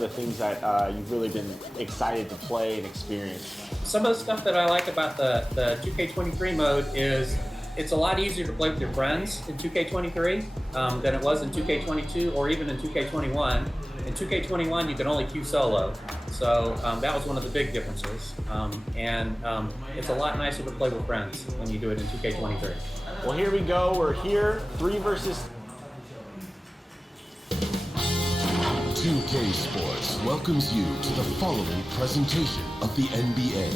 The things that you've really been excited to play and experience? Some of the stuff that I like about the 2K23 mode is it's a lot easier to play with your friends in 2K23 than it was in 2K22 or even in 2K21. In 2K21, you can only queue solo. So that was one of the big differences. It's a lot nicer to play with friends when you do it in 2K23. Well, here we go. We're here, 3 versus 2K Sports welcomes you to the following presentation of the NBA.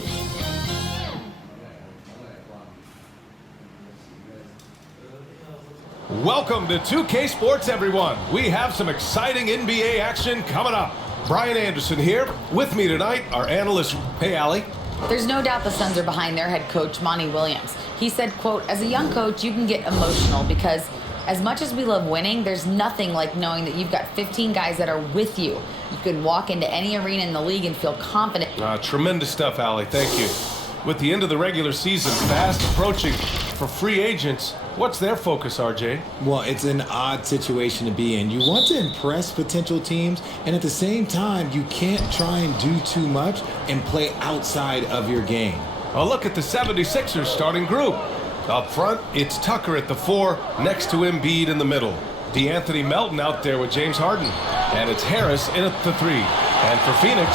Welcome to 2K Sports, everyone. We have some exciting NBA action coming up. Brian Anderson here. With me tonight, our analyst, hey, Allie. There's no doubt the Suns are behind their head coach, Monty Williams. He said, quote, as a young coach, you can get emotional because as much as we love winning, there's nothing like knowing that you've got 15 guys that are with you. You can walk into any arena in the league and feel confident. Tremendous stuff, Allie. Thank you. With the end of the regular season fast approaching for free agents, what's their focus, RJ? Well, it's an odd situation to be in. You want to impress potential teams, and at the same time, you can't try and do too much and play outside of your game. A look at the 76ers starting group. Up front, it's Tucker at the 4, next to Embiid in the middle. DeAnthony Melton out there with James Harden. And it's Harris in at the 3. And for Phoenix,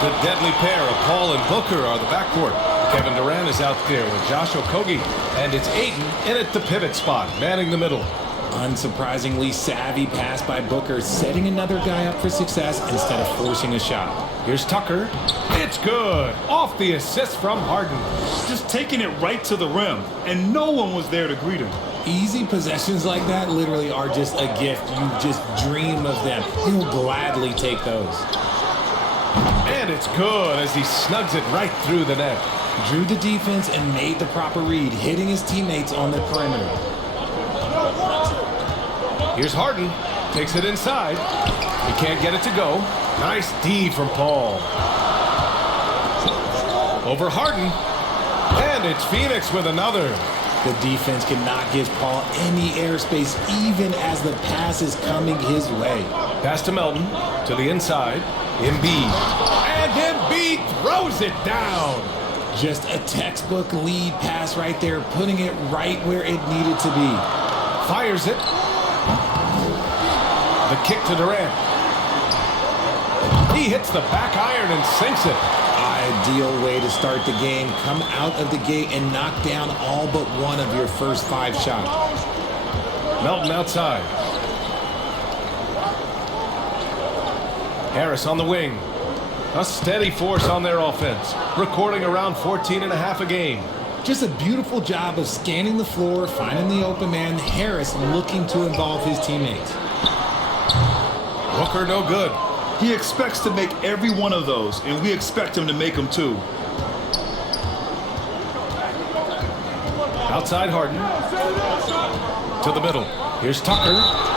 the deadly pair of Paul and Booker are the backcourt. Kevin Durant is out there with Josh Okogie. And it's Ayton in at the pivot spot, manning the middle. Unsurprisingly savvy pass by Booker, setting another guy up for success instead of forcing a shot. Here's Tucker. It's good. Off the assist from Harden. Just taking it right to the rim, and no one was there to greet him. Easy possessions like that literally are just a gift. You just dream of them. He'll gladly take those. And it's good as he snugs it right through the net. Drew the defense and made the proper read, hitting his teammates on the perimeter. Here's Harden. Takes it inside. He can't get it to go. Nice D from Paul. Over Harden. And it's Phoenix with another. The defense cannot give Paul any airspace even as the pass is coming his way. Pass to Melton. To the inside. Embiid. And Embiid throws it down. Just a textbook lead pass right there, putting it right where it needed to be. Fires it. The kick to Durant. He hits the back iron and sinks it. Ideal way to start the game. Come out of the gate and knock down all but one of your first 5 shots. Melton outside. Harris on the wing. A steady force on their offense. Recording around 14.5 a game. Just a beautiful job of scanning the floor, finding the open man. Harris looking to involve his teammates. Booker no good. He expects to make every one of those, and we expect him to make them too. Outside Harden. To the middle. Here's Tucker.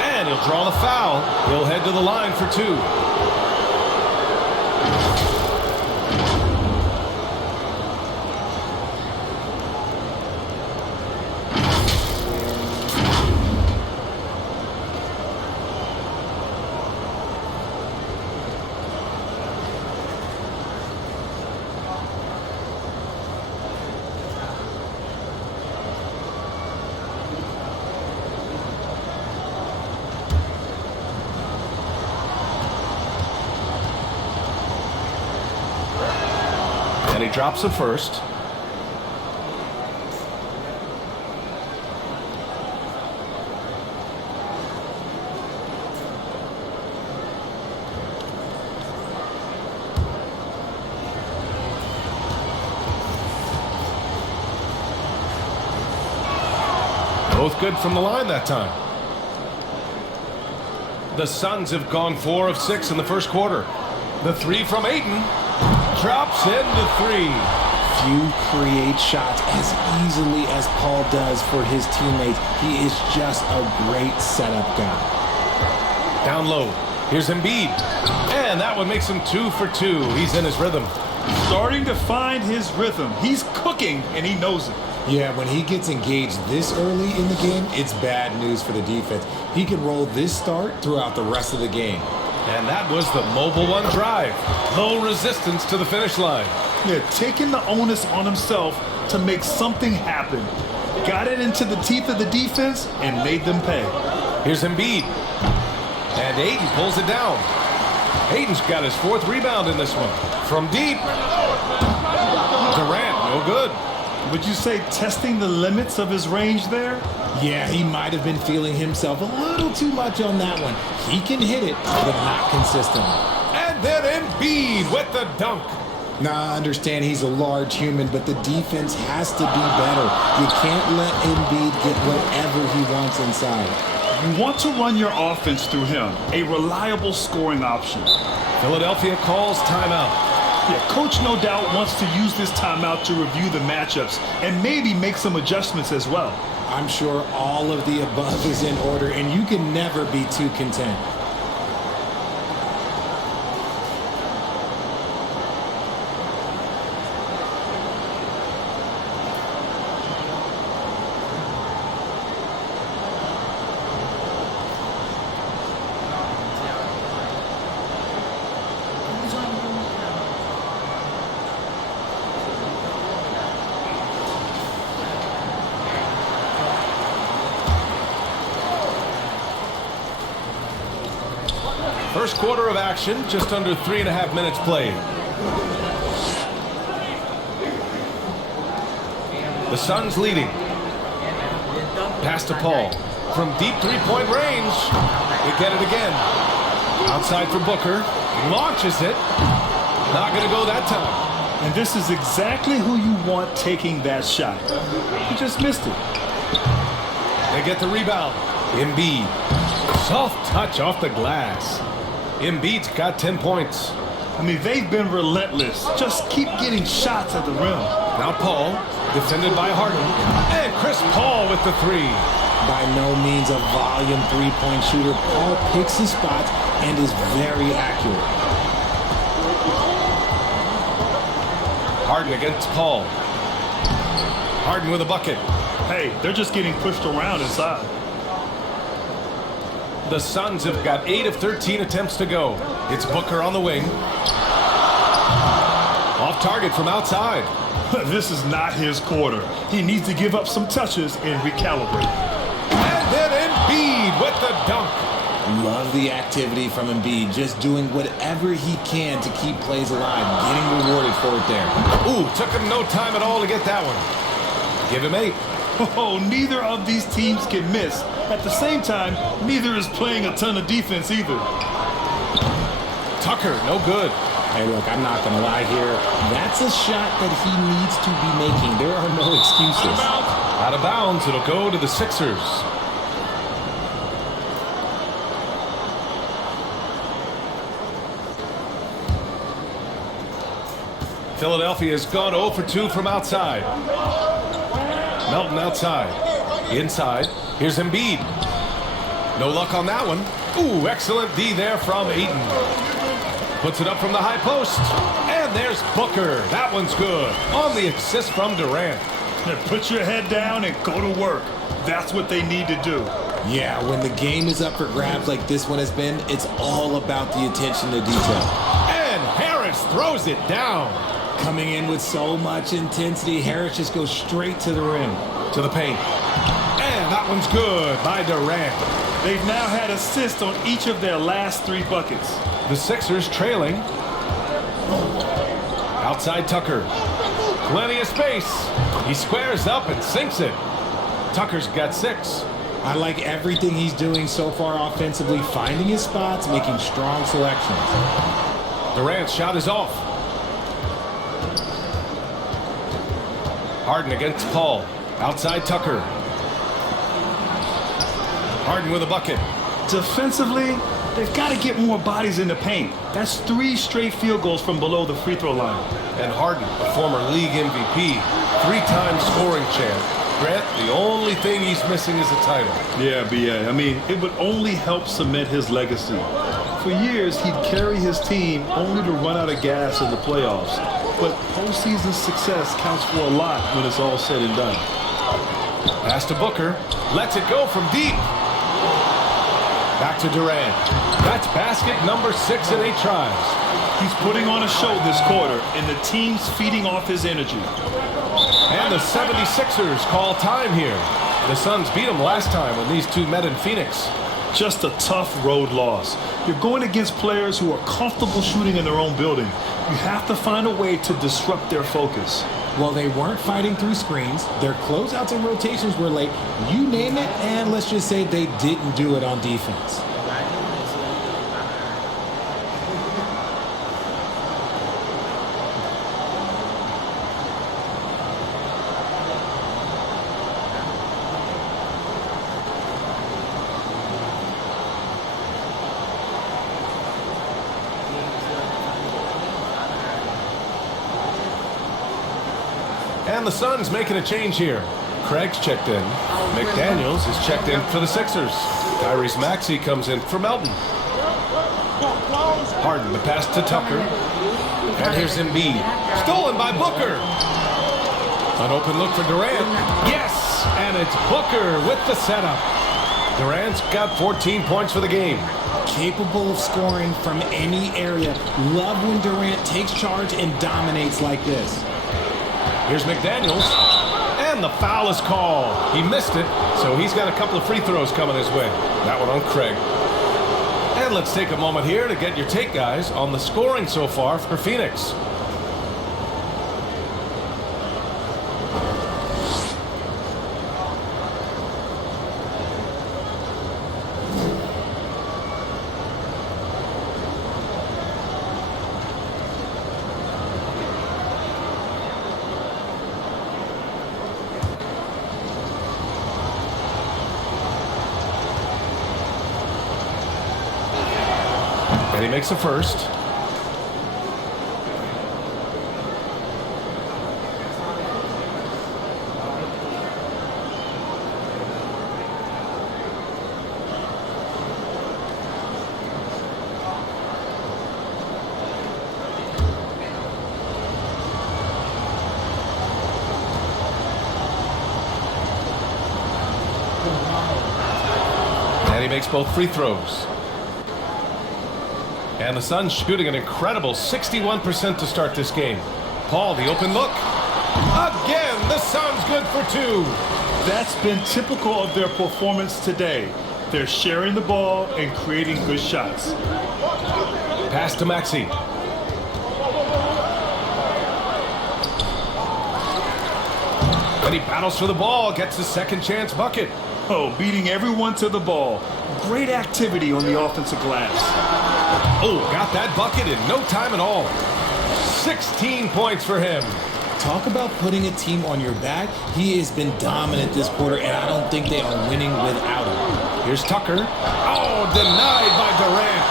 And he'll draw the foul. He'll head to the line for 2. And he drops the first. Both good from the line that time. The Suns have gone 4 of 6 in the first quarter. The 3 from Ayton. Drops into 3. Few create shots as easily as Paul does for his teammates. He is just a great setup guy. Down low. Here's Embiid. And that one makes him 2 for 2. He's in his rhythm. Starting to find his rhythm. He's cooking, and he knows it. Yeah, when he gets engaged this early in the game, it's bad news for the defense. He can roll this start throughout the rest of the game. And that was the mobile one drive. Low resistance to the finish line. Yeah, taking the onus on himself to make something happen. Got it into the teeth of the defense and made them pay. Here's Embiid. And Ayton pulls it down. Ayton's got his 4th rebound in this one. From deep. Durant, no good. Would you say testing the limits of his range there? Yeah, he might have been feeling himself a little too much on that one. He can hit it, but not consistently. And then Embiid with the dunk. Now, I understand he's a large human, but the defense has to be better. You can't let Embiid get whatever he wants inside. You want to run your offense through him, a reliable scoring option. Philadelphia calls timeout. Yeah, coach no doubt wants to use this timeout to review the matchups and maybe make some adjustments as well. I'm sure all of the above is in order, and you can never be too content. First quarter of action, just under 3.5 minutes played. The Suns leading. Pass to Paul. From deep three-point range. They get it again. Outside for Booker. Launches it. Not going to go that time. And this is exactly who you want taking that shot. He just missed it. They get the rebound. Embiid. Soft touch off the glass. Embiid's got 10 points. I mean, they've been relentless. Just keep getting shots at the rim. Now Paul, defended by Harden. And Chris Paul with the 3. By no means a volume three-point shooter, Paul picks his spots and is very accurate. Harden against Paul. Harden with a bucket. Hey, they're just getting pushed around inside. The Suns have got 8 of 13 attempts to go. It's Booker on the wing. Off target from outside. This is not his quarter. He needs to give up some touches and recalibrate. And then Embiid with the dunk. Love the activity from Embiid, just doing whatever he can to keep plays alive, getting rewarded for it there. Ooh, took him no time at all to get that one. Give him 8. Oh, neither of these teams can miss. At the same time, neither is playing a ton of defense either. Tucker, no good. Hey, look, I'm not going to lie here. That's a shot that he needs to be making. There are no excuses. Out of bounds, it'll go to the Sixers. Philadelphia has gone 0 for 2 from outside. Melton outside. Inside. Here's Embiid. No luck on that one. Ooh, excellent D there from Ayton. Puts it up from the high post. And there's Booker. That one's good. On the assist from Durant. Put your head down and go to work. That's what they need to do. Yeah, when the game is up for grabs like this one has been, it's all about the attention to detail. And Harris throws it down. Coming in with so much intensity, Harris just goes straight to the rim. To the paint. And that one's good by Durant. They've now had assists on each of their last 3 buckets. The Sixers trailing. Outside Tucker. Plenty of space. He squares up and sinks it. Tucker's got 6. I like everything he's doing so far offensively, finding his spots, making strong selections. Durant's shot is off. Harden against Paul. Outside Tucker. Harden with a bucket. Defensively, they've got to get more bodies in the paint. That's 3 straight field goals from below the free throw line. And Harden, a former league MVP, 3-time scoring champ. Grant, the only thing he's missing is a title. Yeah, B.A. I mean, it would only help cement his legacy. For years, he'd carry his team only to run out of gas in the playoffs. But postseason success counts for a lot when it's all said and done. Pass to Booker. Lets it go from deep. Back to Durant. That's basket number 6 in 8 tries. He's putting on a show this quarter, and the team's feeding off his energy. And the 76ers call time here. The Suns beat them last time when these two met in Phoenix. Just a tough road loss. You're going against players who are comfortable shooting in their own building. You have to find a way to disrupt their focus. Well, they weren't fighting through screens. Their closeouts and rotations were late. You name it, and let's just say they didn't do it on defense. And the Suns making a change here. Craig's checked in. McDaniels is checked in for the Sixers. Tyrese Maxey comes in for Melton. Harden, the pass to Tucker. And here's Embiid. Stolen by Booker. An open look for Durant. Yes! And it's Booker with the setup. Durant's got 14 points for the game. Capable of scoring from any area. Love when Durant takes charge and dominates like this. Here's McDaniels, and the foul is called. He missed it, so he's got a couple of free throws coming his way. That one on Craig. And let's take a moment here to get your take, guys, on the scoring so far for Phoenix. And he makes a first. And he makes both free throws. And the Suns shooting an incredible 61% to start this game. Paul, the open look. Again, the Suns good for 2. That's been typical of their performance today. They're sharing the ball and creating good shots. Pass to Maxey. And he battles for the ball, gets his second chance bucket. Oh, beating everyone to the ball. Great activity on the offensive glass. Oh, got that bucket in no time at all. 16 points for him. Talk about putting a team on your back. He has been dominant this quarter, and I don't think they are winning without him. Here's Tucker. Oh, denied by Durant.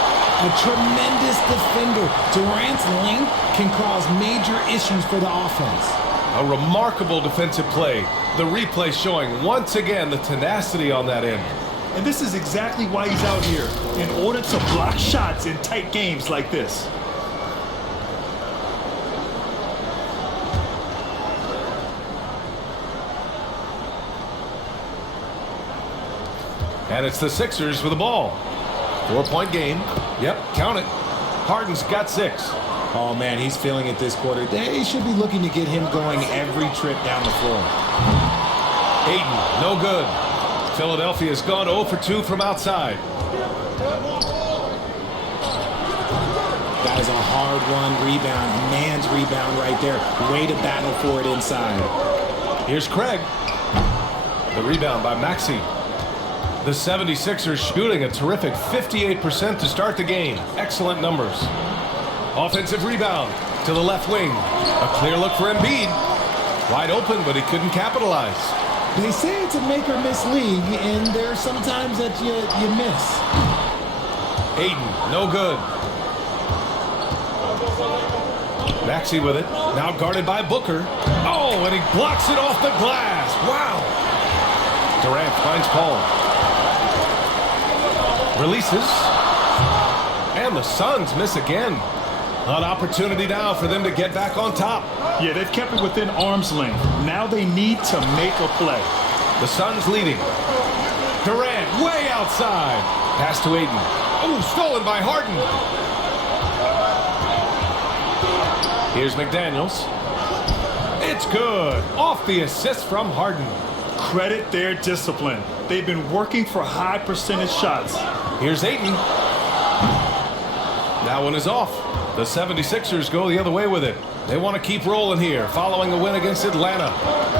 A tremendous defender. Durant's length can cause major issues for the offense. A remarkable defensive play. The replay showing once again the tenacity on that end. And this is exactly why he's out here, in order to block shots in tight games like this. And it's the Sixers with the ball. 4-point game. Yep, count it. Harden's got 6. Oh, man, he's feeling it this quarter. They should be looking to get him going every trip down the floor. Ayton, no good. Philadelphia's gone 0 for 2 from outside. That is a hard-won rebound. Man's rebound right there. Way to battle for it inside. Here's Craig. The rebound by Maxey. The 76ers shooting a terrific 58% to start the game. Excellent numbers. Offensive rebound to the left wing. A clear look for Embiid. Wide open, but he couldn't capitalize. They say it's a make-or-miss league, and there's sometimes that you miss. Ayton, no good. Maxey with it. Now guarded by Booker. Oh, and he blocks it off the glass. Wow. Durant finds Paul. Releases. And the Suns miss again. An opportunity now for them to get back on top. Yeah, they've kept it within arm's length. Now they need to make a play. The Suns leading. Durant way outside. Pass to Ayton. Oh, stolen by Harden. Here's McDaniels. It's good. Off the assist from Harden. Credit their discipline. They've been working for high percentage shots. Here's Ayton. That one is off. The 76ers go the other way with it. They want to keep rolling here, following a win against Atlanta.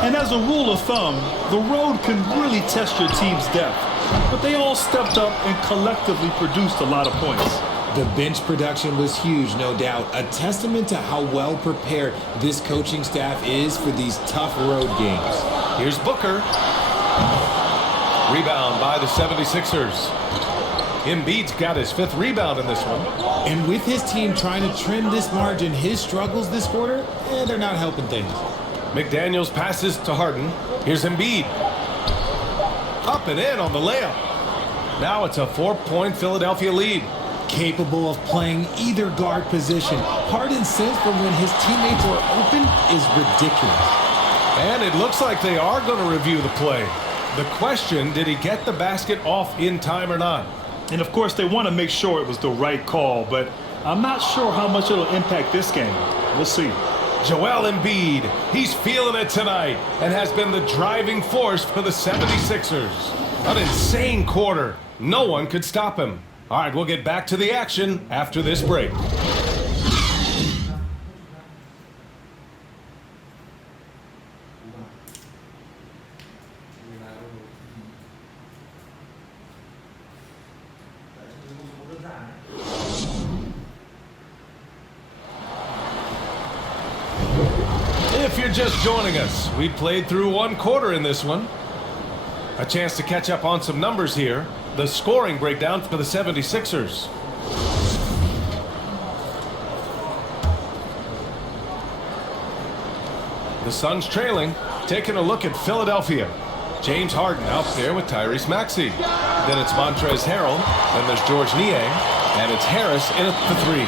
And as a rule of thumb, the road can really test your team's depth. But they all stepped up and collectively produced a lot of points. The bench production was huge, no doubt. A testament to how well prepared this coaching staff is for these tough road games. Here's Booker. Rebound by the 76ers. Embiid's got his 5th rebound in this one. And with his team trying to trim this margin, his struggles this quarter, they're not helping things. McDaniels passes to Harden. Here's Embiid. Up and in on the layup. Now it's a 4-point Philadelphia lead. Capable of playing either guard position. Harden's sense for when his teammates are open is ridiculous. And it looks like they are going to review the play. The question, did he get the basket off in time or not? And of course, they want to make sure it was the right call, but I'm not sure how much it'll impact this game. We'll see. Joel Embiid, he's feeling it tonight and has been the driving force for the 76ers. An insane quarter. No one could stop him. All right, we'll get back to the action after this break. If you're just joining us, we played through one quarter in this one. A chance to catch up on some numbers here. The scoring breakdown for the 76ers. The Suns trailing. Taking a look at Philadelphia. James Harden out there with Tyrese Maxey. Then it's Montrezl Harrell. Then there's George Niang. And it's Harris in at the 3.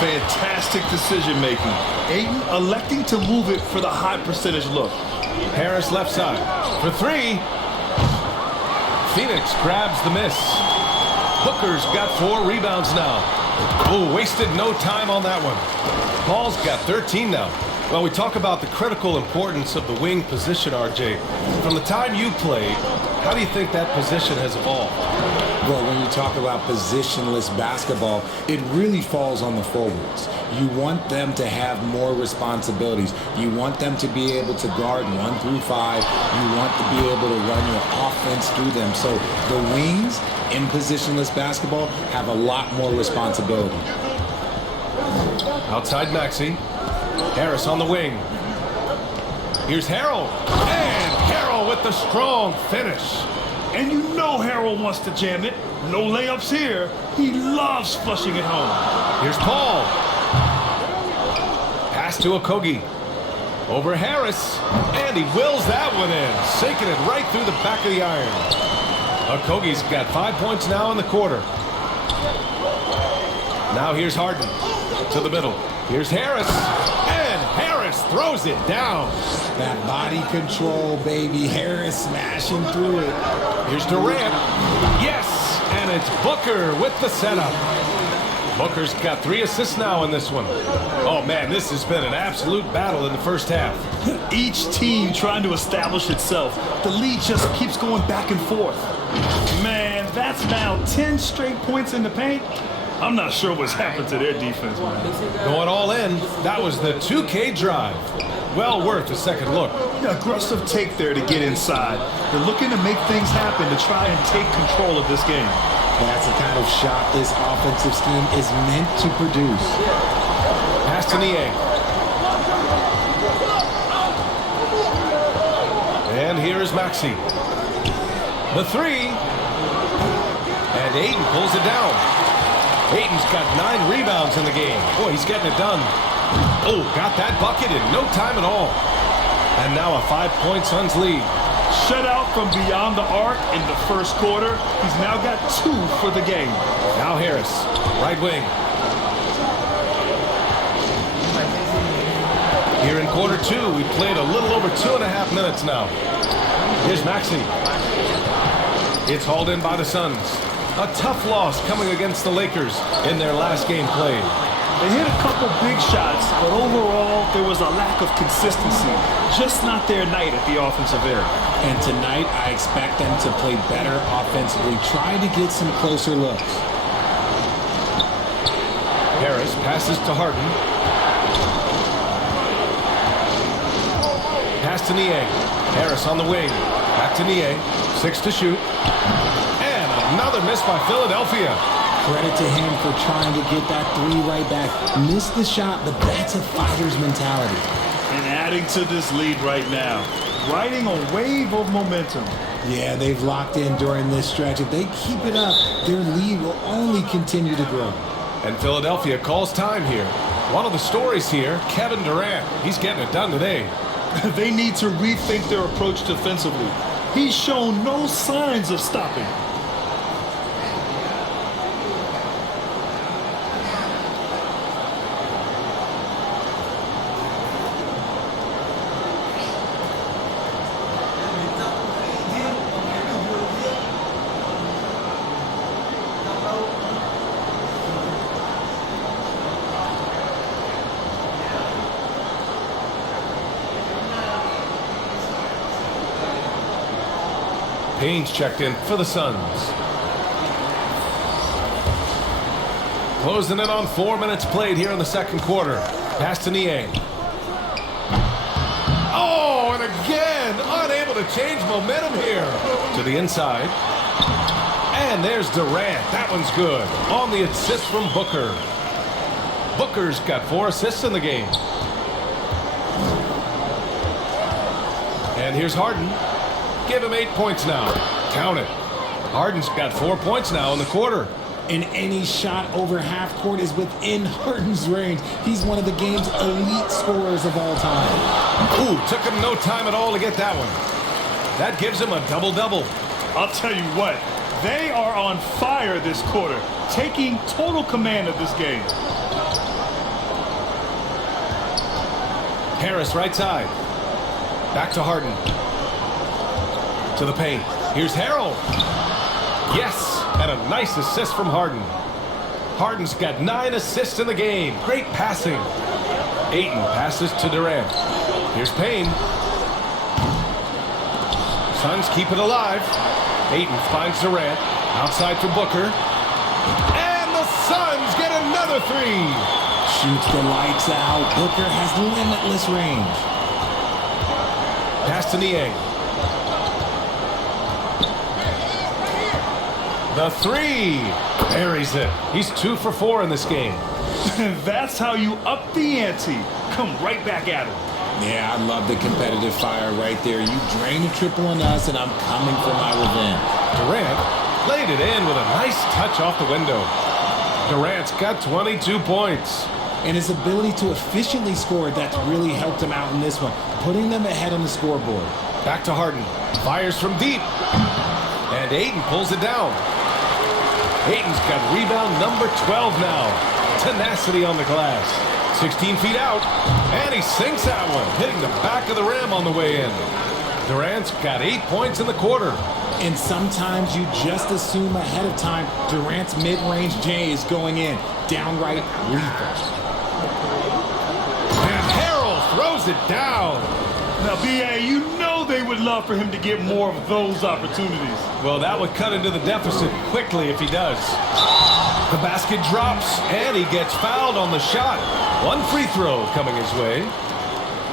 Fantastic decision making. Ayton electing to move it for the high percentage look. Harris left side for 3. Phoenix grabs the miss. Booker's got 4 rebounds now. Oh, wasted no time on that one. Paul's got 13 now. Well, we talk about the critical importance of the wing position, RJ. From the time you played, how do you think that position has evolved? Well, when you talk about positionless basketball, it really falls on the forwards. You want them to have more responsibilities. You want them to be able to guard 1 through 5. You want to be able to run your offense through them. So the wings in positionless basketball have a lot more responsibility. Outside Maxey. Harris on the wing. Here's Harrell. And Harrell with the strong finish. And you know Harrell wants to jam it. No layups here. He loves flushing it home. Here's Paul. Pass to Okogie. Over Harris. And he wills that one in. Sinking it right through the back of the iron. Okogie's got 5 points now in the quarter. Now here's Harden. To the middle. Here's Harris. And Harris throws it down. That body control, baby. Harris smashing through it. Here's Durant. Yes, and it's Booker with the setup. Booker's got 3 assists now in this one. Oh, man, this has been an absolute battle in the first half. Each team trying to establish itself. The lead just keeps going back and forth. Man, that's now 10 straight points in the paint. I'm not sure what's happened to their defense, man. Going all in, that was the 2K drive. Well worth a second look. Yeah, aggressive take there to get inside. They're looking to make things happen to try and take control of this game. That's the kind of shot this offensive scheme is meant to produce. Pass to Niang. And here is Maxey. The 3. And Ayton pulls it down. Ayton's got 9 rebounds in the game. Boy, he's getting it done. Oh, got that bucket in no time at all. And now a 5-point Suns lead. Shutout from beyond the arc in the first quarter. He's now got 2 for the game. Now Harris, right wing. Here in quarter 2, we played a little over 2.5 minutes now. Here's Maxey. It's hauled in by the Suns. A tough loss coming against the Lakers in their last game played. They hit a couple big shots, but overall, there was a lack of consistency. Just not their night at the offensive end. And tonight, I expect them to play better offensively, try to get some closer looks. Harris passes to Harden. Pass to Niang. Harris on the wing. Back to Niang. 6 to shoot. And another miss by Philadelphia. Credit to him for trying to get that 3 right back. Missed the shot, but that's a fighter's mentality. And adding to this lead right now, riding a wave of momentum. Yeah, they've locked in during this stretch. If they keep it up, their lead will only continue to grow. And Philadelphia calls time here. One of the stories here, Kevin Durant. He's getting it done today. They need to rethink their approach defensively. He's shown no signs of stopping. Payne's checked in for the Suns. Closing in on 4 minutes played here in the second quarter. Pass to Niang. Oh, and again, unable to change momentum here. To the inside. And there's Durant. That one's good. On the assist from Booker. Booker's got 4 assists in the game. And here's Harden. Give him 8 points now. Count it. Harden's got 4 points now in the quarter. And any shot over half court is within Harden's range. He's one of the game's elite scorers of all time. Ooh, took him no time at all to get that one. That gives him a double-double. I'll tell you what, they are on fire this quarter, taking total command of this game. Harris right side. Back to Harden. To the paint. Here's Harrell. Yes, and a nice assist from Harden. Harden's got 9 assists in the game. Great passing. Ayton passes to Durant. Here's Payne. Suns keep it alive. Ayton finds Durant. Outside for Booker. And the Suns get another 3. Shoots the lights out. Booker has limitless range. Pass to Niang. The 3. Buries it. He's 2 for 4 in this game. That's how you up the ante. Come right back at him. Yeah, I love the competitive fire right there. You drain a triple on us, and I'm coming for my revenge. Durant laid it in with a nice touch off the window. Durant's got 22 points. And his ability to efficiently score, that's really helped him out in this one, putting them ahead on the scoreboard. Back to Harden. Fires from deep. And Ayton pulls it down. Ayton's got rebound number 12 now. Tenacity on the glass. 16 feet out. And he sinks that one, hitting the back of the rim on the way in. Durant's got 8 points in the quarter. And sometimes you just assume ahead of time Durant's mid-range J is going in. Downright lethal. And Harrell throws it down. Now, B.A., you know they would love for him to get more of those opportunities. Well, that would cut into the deficit quickly if he does. The basket drops, and he gets fouled on the shot. 1 free throw coming his way.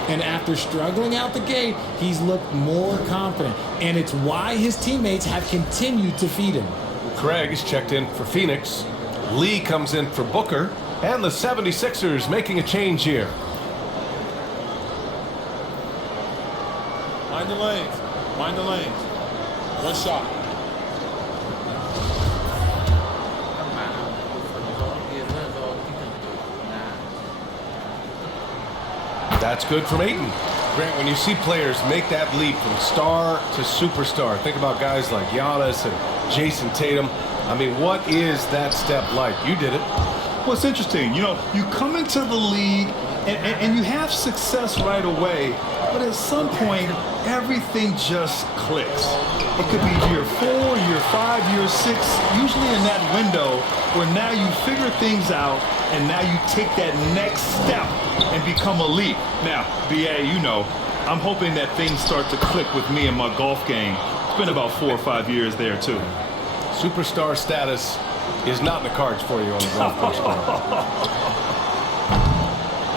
And after struggling out the gate, he's looked more confident. And it's why his teammates have continued to feed him. Craig is checked in for Phoenix. Lee comes in for Booker. And the 76ers making a change here. Mind the lanes. Mind the lanes. 1 shot. That's good from Ayton. Grant, when you see players make that leap from star to superstar, think about guys like Giannis and Jason Tatum. I mean, what is that step like? You did it. Well, it's interesting. You know, you come into the league and you have success right away, but at some point, everything just clicks. It could be year 4, year 5, year 6, usually in that window where now you figure things out and now you take that next step and become elite. Now, BA, you know, I'm hoping that things start to click with me in my golf game. It's been about 4 or 5 years there, too. Superstar status is not in the cards for you on the golf course.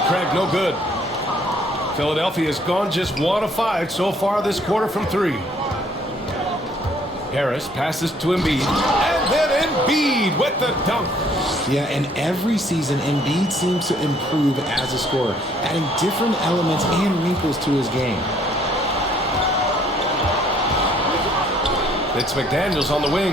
Craig, no good. Philadelphia has gone just 1 of 5 so far this quarter from 3. Harris passes to Embiid, and then Embiid with the dunk. Yeah, and every season, Embiid seems to improve as a scorer, adding different elements and wrinkles to his game. It's McDaniels on the wing.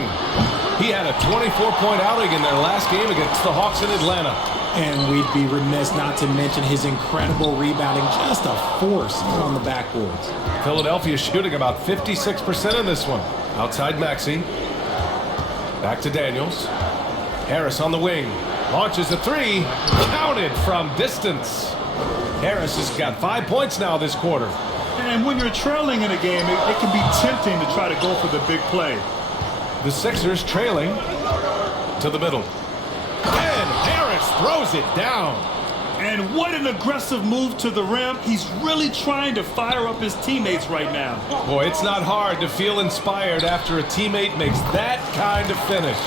He had a 24-point outing in their last game against the Hawks in Atlanta. And we'd be remiss not to mention his incredible rebounding, just a force on the backboards. Philadelphia shooting about 56% in this one. Outside Maxey. Back to Daniels. Harris on the wing. Launches a 3. Counted from distance. Harris has got 5 points now this quarter. And when you're trailing in a game, it can be tempting to try to go for the big play. The Sixers trailing to the middle. And Harris throws it down. And what an aggressive move to the rim. He's really trying to fire up his teammates right now. Boy, it's not hard to feel inspired after a teammate makes that kind of finish.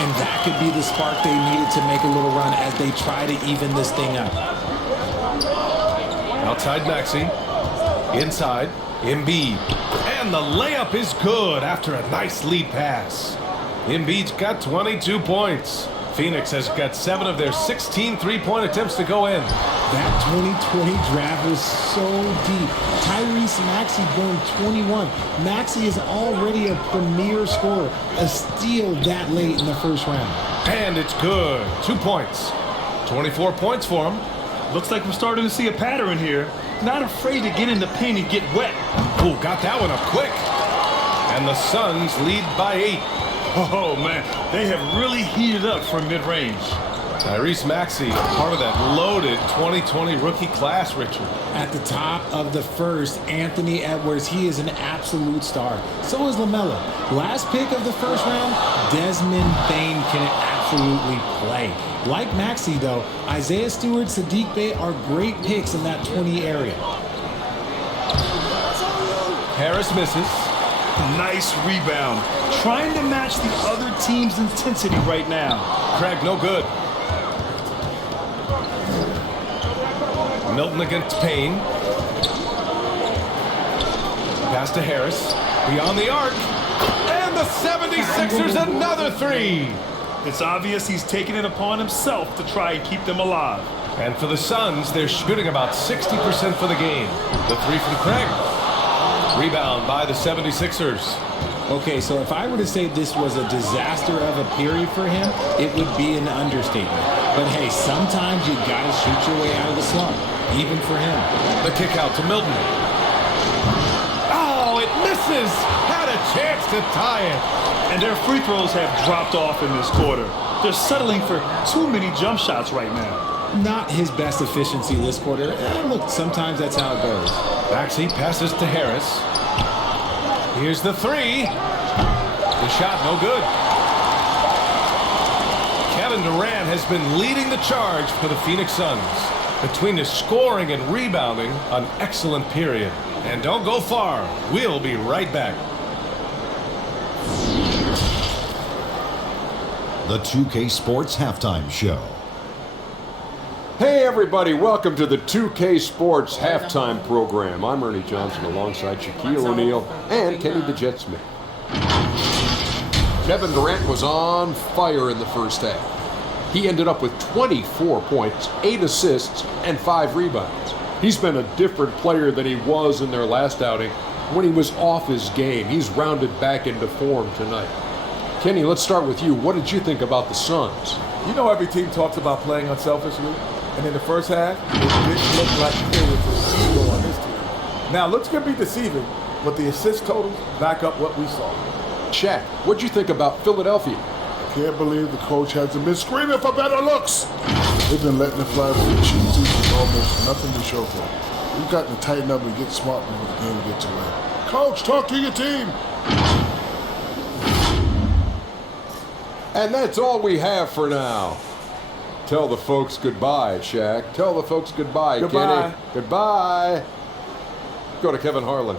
And that could be the spark they needed to make a little run as they try to even this thing up. Outside Maxey. Inside, Embiid. And the layup is good after a nice lead pass. Embiid's got 22 points. Phoenix has got 7 of their 16 three-point attempts to go in. That 2020 draft was so deep. Tyrese Maxey going 21. Maxey is already a premier scorer. A steal that late in the first round. And it's good. 2 points. 24 points for him. Looks like we're starting to see a pattern here. Not afraid to get in the paint and get wet. Oh, got that one up quick. And the Suns lead by 8. Oh, man, they have really heated up from mid-range. Tyrese Maxey, part of that loaded 2020 rookie class, Richard. At the top of the first, Anthony Edwards, he is an absolute star. So is LaMelo. Last pick of the first round, Desmond Bane can absolutely play. Like Maxey, though, Isaiah Stewart, Sadiq Bey are great picks in that 20 area. Harris misses. Nice rebound. Trying to match the other team's intensity right now. Craig, no good. Milton against Payne. Pass to Harris. Beyond the arc. And the 76ers another 3. It's obvious he's taking it upon himself to try and keep them alive. And for the Suns, they're shooting about 60% for the game. The 3 from Craig. Rebound by the 76ers. Okay, so if I were to say this was a disaster of a period for him, it would be an understatement. But hey, sometimes you gotta shoot your way out of the slump, even for him. The kick out to Milton. Oh, it misses! Had a chance to tie it. And their free throws have dropped off in this quarter. They're settling for too many jump shots right now. Not his best efficiency this quarter. Look, sometimes that's how it goes. Maxey passes to Harris. Here's the 3. The shot no good. Kevin Durant has been leading the charge for the Phoenix Suns. Between his scoring and rebounding, an excellent period. And don't go far. We'll be right back. The 2K Sports Halftime Show. Hey everybody, welcome to the 2K Sports Halftime Program. I'm Ernie Johnson alongside Shaquille O'Neal and Kenny the Jet Smith. Kevin Durant was on fire in the first half. He ended up with 24 points, 8 assists, and 5 rebounds. He's been a different player than he was in their last outing when he was off his game. He's rounded back into form tonight. Kenny, let's start with you. What did you think about the Suns? You know every team talks about playing unselfishly. And in the first half, it didn't look like there was an ego on this team. Now, looks could be deceiving, but the assist totals back up what we saw. Shaq, what'd you think about Philadelphia? Can't believe the coach hasn't been screaming for better looks. They've been letting it fly for the cheese all there's nothing to show for it. We've got to tighten up and get smart before the game gets away. Coach, talk to your team. And that's all we have for now. Tell the folks goodbye, Shaq. Tell the folks goodbye, Goodbye. Kenny. Goodbye. Go to Kevin Harlan.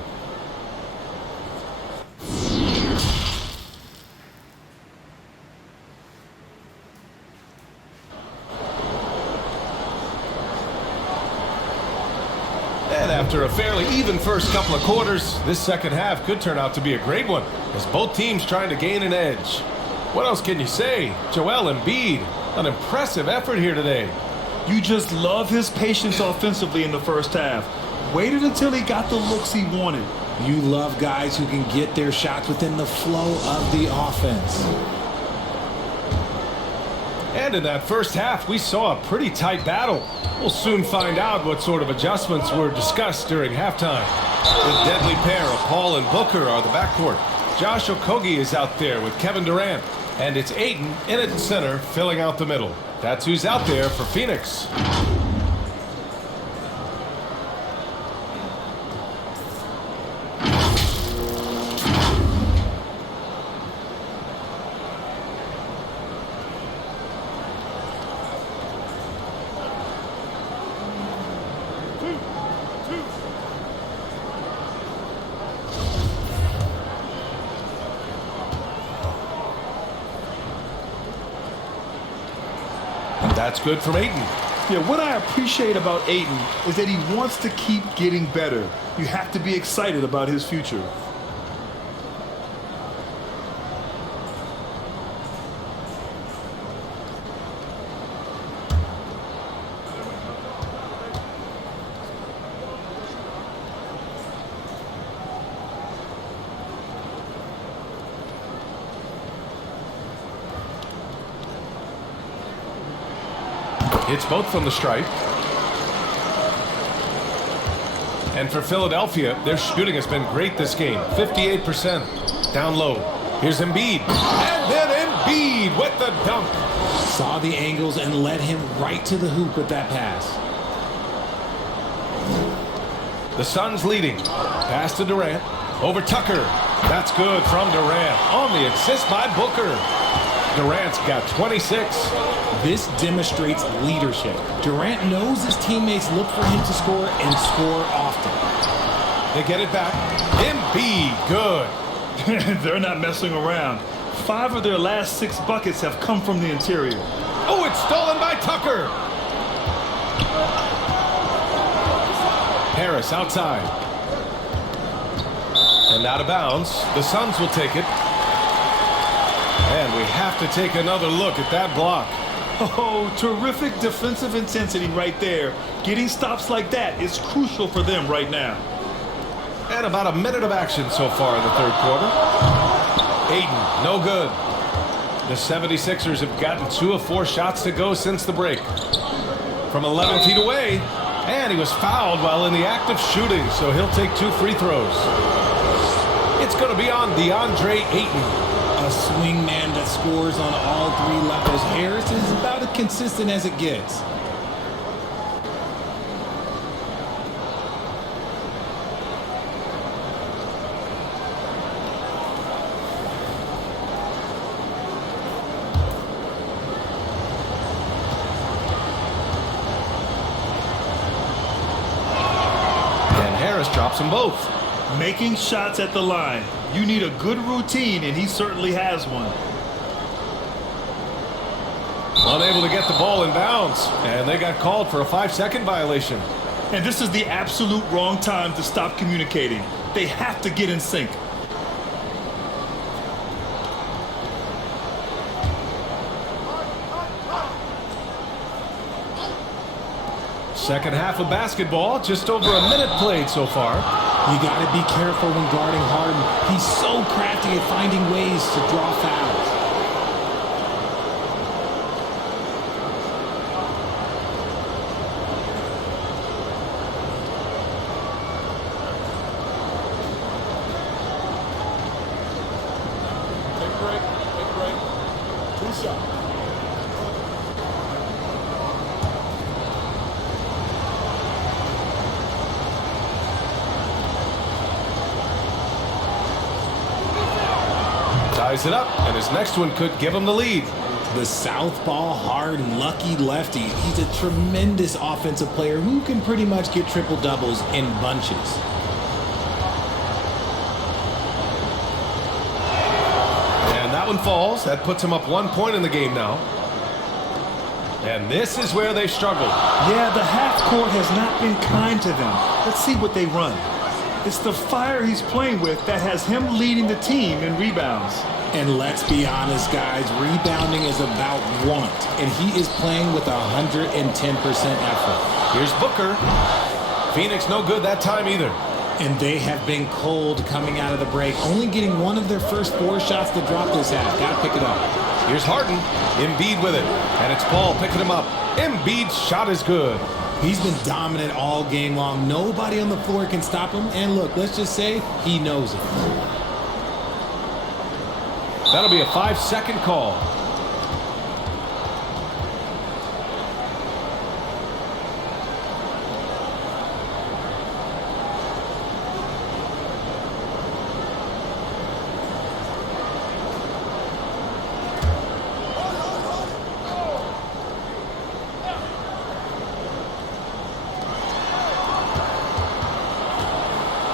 And after a fairly even first couple of quarters, this second half could turn out to be a great one, as both teams trying to gain an edge. What else can you say? Joel Embiid, an impressive effort here today. You just love his patience offensively in the first half. Waited until he got the looks he wanted. You love guys who can get their shots within the flow of the offense. And in that first half, we saw a pretty tight battle. We'll soon find out what sort of adjustments were discussed during halftime. The deadly pair of Paul and Booker are the backcourt. Josh Okogie is out there with Kevin Durant. And it's Ayton in at center, filling out the middle. That's who's out there for Phoenix. That's good from Ayton. Yeah, what I appreciate about Ayton is that he wants to keep getting better. You have to be excited about his future. It's both from the stripe. And for Philadelphia, their shooting has been great this game. 58% down low. Here's Embiid. And then Embiid with the dunk. Saw the angles and led him right to the hoop with that pass. The Suns leading. Pass to Durant. Over Tucker. That's good from Durant. On the assist by Booker. Durant's got 26. This demonstrates leadership. Durant knows his teammates look for him to score and score often. They get it back. Embiid, good. They're not messing around. 5 of their last 6 buckets have come from the interior. Oh, it's stolen by Tucker. Harris outside. And out of bounds. The Suns will take it. And we have to take another look at that block. Oh, terrific defensive intensity right there. Getting stops like that is crucial for them right now. And about a minute of action so far in the third quarter. Ayton, no good. The 76ers have gotten 2 of 4 shots to go since the break. From 11 feet away, and he was fouled while in the act of shooting, so he'll take 2 free throws. It's going to be on DeAndre Ayton. A swing man that scores on all 3 levels. Harris is about as consistent as it gets. And Harris drops them both. Making shots at the line. You need a good routine, and he certainly has one. Unable to get the ball in bounds, and they got called for a 5-second violation. And this is the absolute wrong time to stop communicating. They have to get in sync. Second half of basketball, just over a minute played so far. You got to be careful when guarding Harden. He's so crafty at finding ways to draw fouls. Take a break. 2 shots. Ties it up, and his next one could give him the lead. The southpaw, hard, lucky lefty. He's a tremendous offensive player who can pretty much get triple-doubles in bunches. And that one falls. That puts him up 1 point in the game now. And this is where they struggled. Yeah, the half court has not been kind to them. Let's see what they run. It's the fire he's playing with that has him leading the team in rebounds. And let's be honest, guys, rebounding is about want, and he is playing with 110% effort. Here's Booker. Phoenix no good that time either. And they have been cold coming out of the break, only getting one of their first 4 shots to drop this half. Gotta pick it up. Here's Harden. Embiid with it, and it's Paul picking him up. Embiid's shot is good. He's been dominant all game long. Nobody on the floor can stop him, and look, let's just say he knows it. That'll be a 5-second call.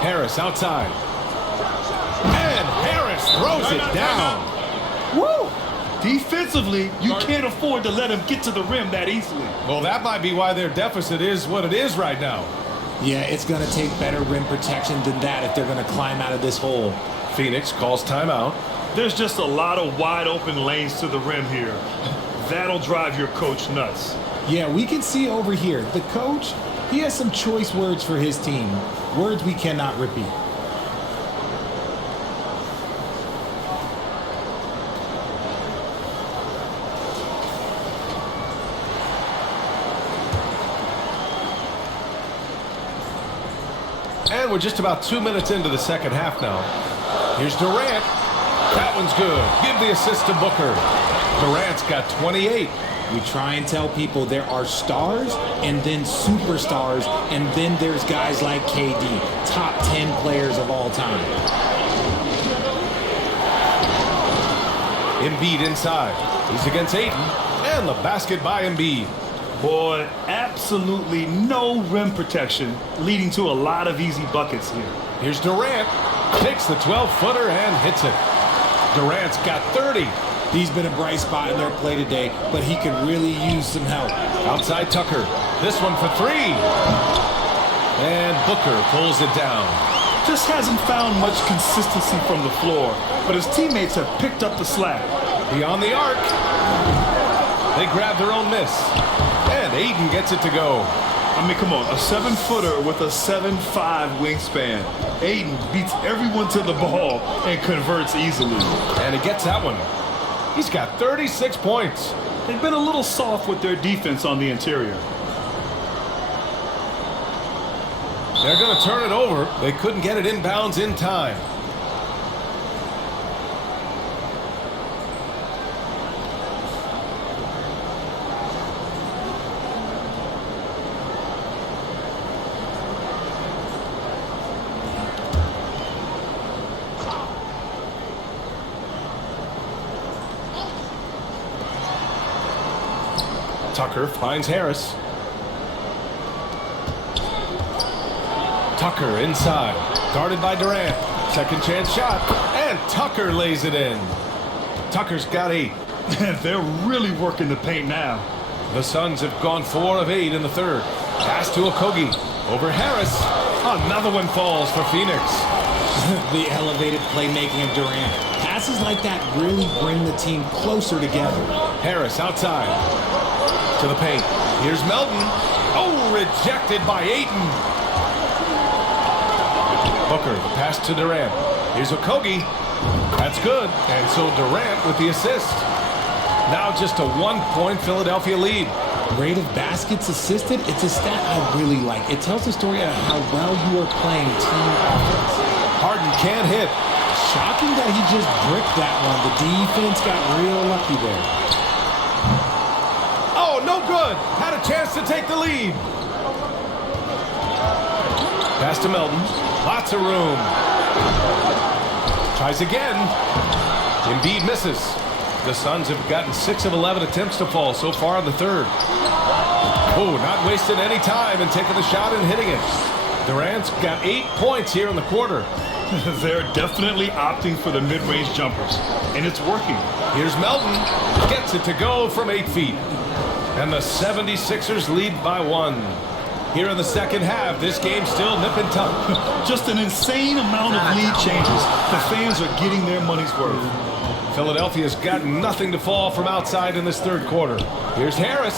Harris outside. And Harris throws it down. Woo! Defensively, you can't afford to let him get to the rim that easily. Well, that might be why their deficit is what it is right now. Yeah, it's going to take better rim protection than that if they're going to climb out of this hole. Phoenix calls timeout. There's just a lot of wide open lanes to the rim here. That'll drive your coach nuts. Yeah, we can see over here. The coach, he has some choice words for his team. Words we cannot repeat. And we're just about 2 minutes into the second half now. Here's Durant. That one's good. Give the assist to Booker. Durant's got 28. We try and tell people there are stars and then superstars, and then there's guys like KD, top 10 players of all time. Embiid inside. He's against Ayton, and the basket by Embiid. Boy, absolutely no rim protection, leading to a lot of easy buckets here. Here's Durant. Takes the 12-footer and hits it. Durant's got 30. He's been a bright spot in their play today, but he could really use some help. Outside Tucker. This one for 3. And Booker pulls it down. Just hasn't found much consistency from the floor, but his teammates have picked up the slack. Beyond the arc. They grab their own miss. And Ayton gets it to go. I mean, come on, a 7-footer with a 7'5" wingspan. Ayton beats everyone to the ball and converts easily. And he gets that one. He's got 36 points. They've been a little soft with their defense on the interior. They're going to turn it over. They couldn't get it inbounds in time. Tucker finds Harris. Tucker inside, guarded by Durant. Second chance shot, and Tucker lays it in. Tucker's got 8. They're really working the paint now. The Suns have gone 4 of 8 in the third. Pass to Okogie. Over Harris. Another one falls for Phoenix. The elevated playmaking of Durant. Passes like that really bring the team closer together. Harris outside. To the paint. Here's Melton. Oh, rejected by Ayton. Booker, the pass to Durant. Here's Okogie. That's good. And so Durant with the assist. Now just a 1-point Philadelphia lead. Rate of baskets assisted, it's a stat I really like. It tells the story of how well you are playing team offense. Harden can't hit. Shocking that he just bricked that one. The defense got real lucky there. Oh, no good. Had a chance to take the lead. Pass to Melton. Lots of room. Tries again. Embiid misses. The Suns have gotten 6 of 11 attempts to fall so far in the third. Oh, not wasting any time and taking the shot and hitting it. Durant's got 8 points here in the quarter. They're definitely opting for the mid-range jumpers, and it's working. Here's Melton. Gets it to go from 8 feet. And the 76ers lead by 1. Here in the second half, this game's still nip and tuck. Just an insane amount of lead changes. The fans are getting their money's worth. Philadelphia's got nothing to fall from outside in this third quarter. Here's Harris.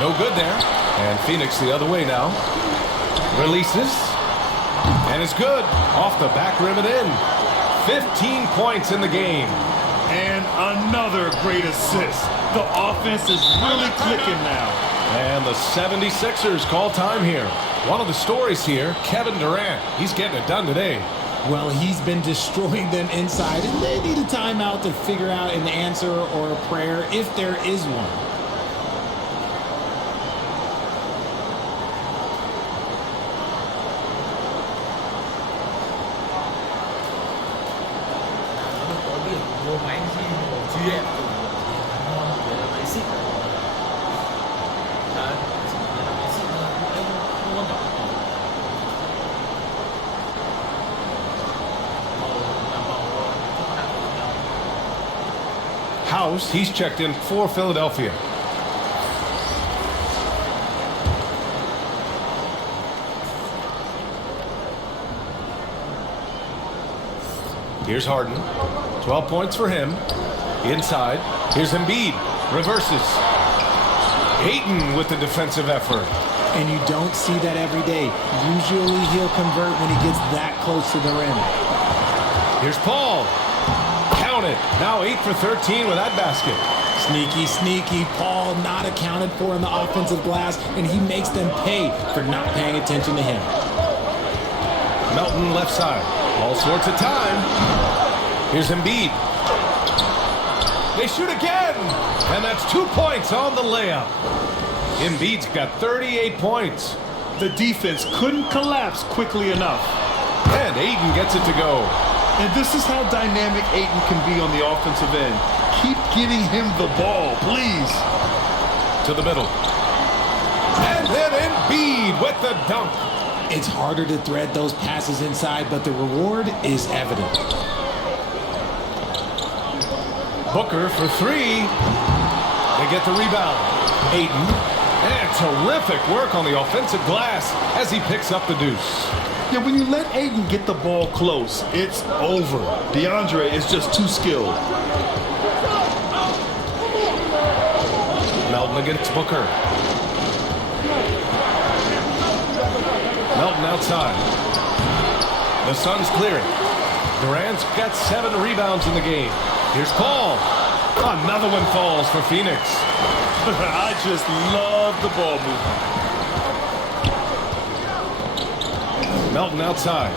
No good there. And Phoenix the other way now. Releases. And it's good. Off the back rim and in. 15 points in the game. And another great assist. The offense is really clicking now. And the 76ers call time here. One of the stories here, Kevin Durant. He's getting it done today. Well, he's been destroying them inside, and they need a timeout to figure out an answer or a prayer if there is one. House, he's checked in for Philadelphia. Here's Harden. 12 points for him. Inside. Here's Embiid. Reverses. Ayton with the defensive effort. And you don't see that every day. Usually he'll convert when he gets that close to the rim. Here's Paul. Count it. Now 8 for 13 with that basket. Sneaky, sneaky. Paul not accounted for in the offensive glass, and he makes them pay for not paying attention to him. Melton left side. All sorts of time. Here's Embiid. They shoot again. And that's 2 points on the layup. Embiid's got 38 points. The defense couldn't collapse quickly enough. And Ayton gets it to go. And this is how dynamic Ayton can be on the offensive end. Keep getting him the ball, please. To the middle. And then Embiid with the dunk. It's harder to thread those passes inside, but the reward is evident. Booker for 3. They get the rebound. Ayton. And terrific work on the offensive glass as he picks up the deuce. Yeah, when you let Ayton get the ball close, it's over. DeAndre is just too skilled. Melton against Booker. Melton outside. The Suns clear it. Durant's got 7 rebounds in the game. Here's Paul. Another one falls for Phoenix. I just love the ball movement. Melton outside.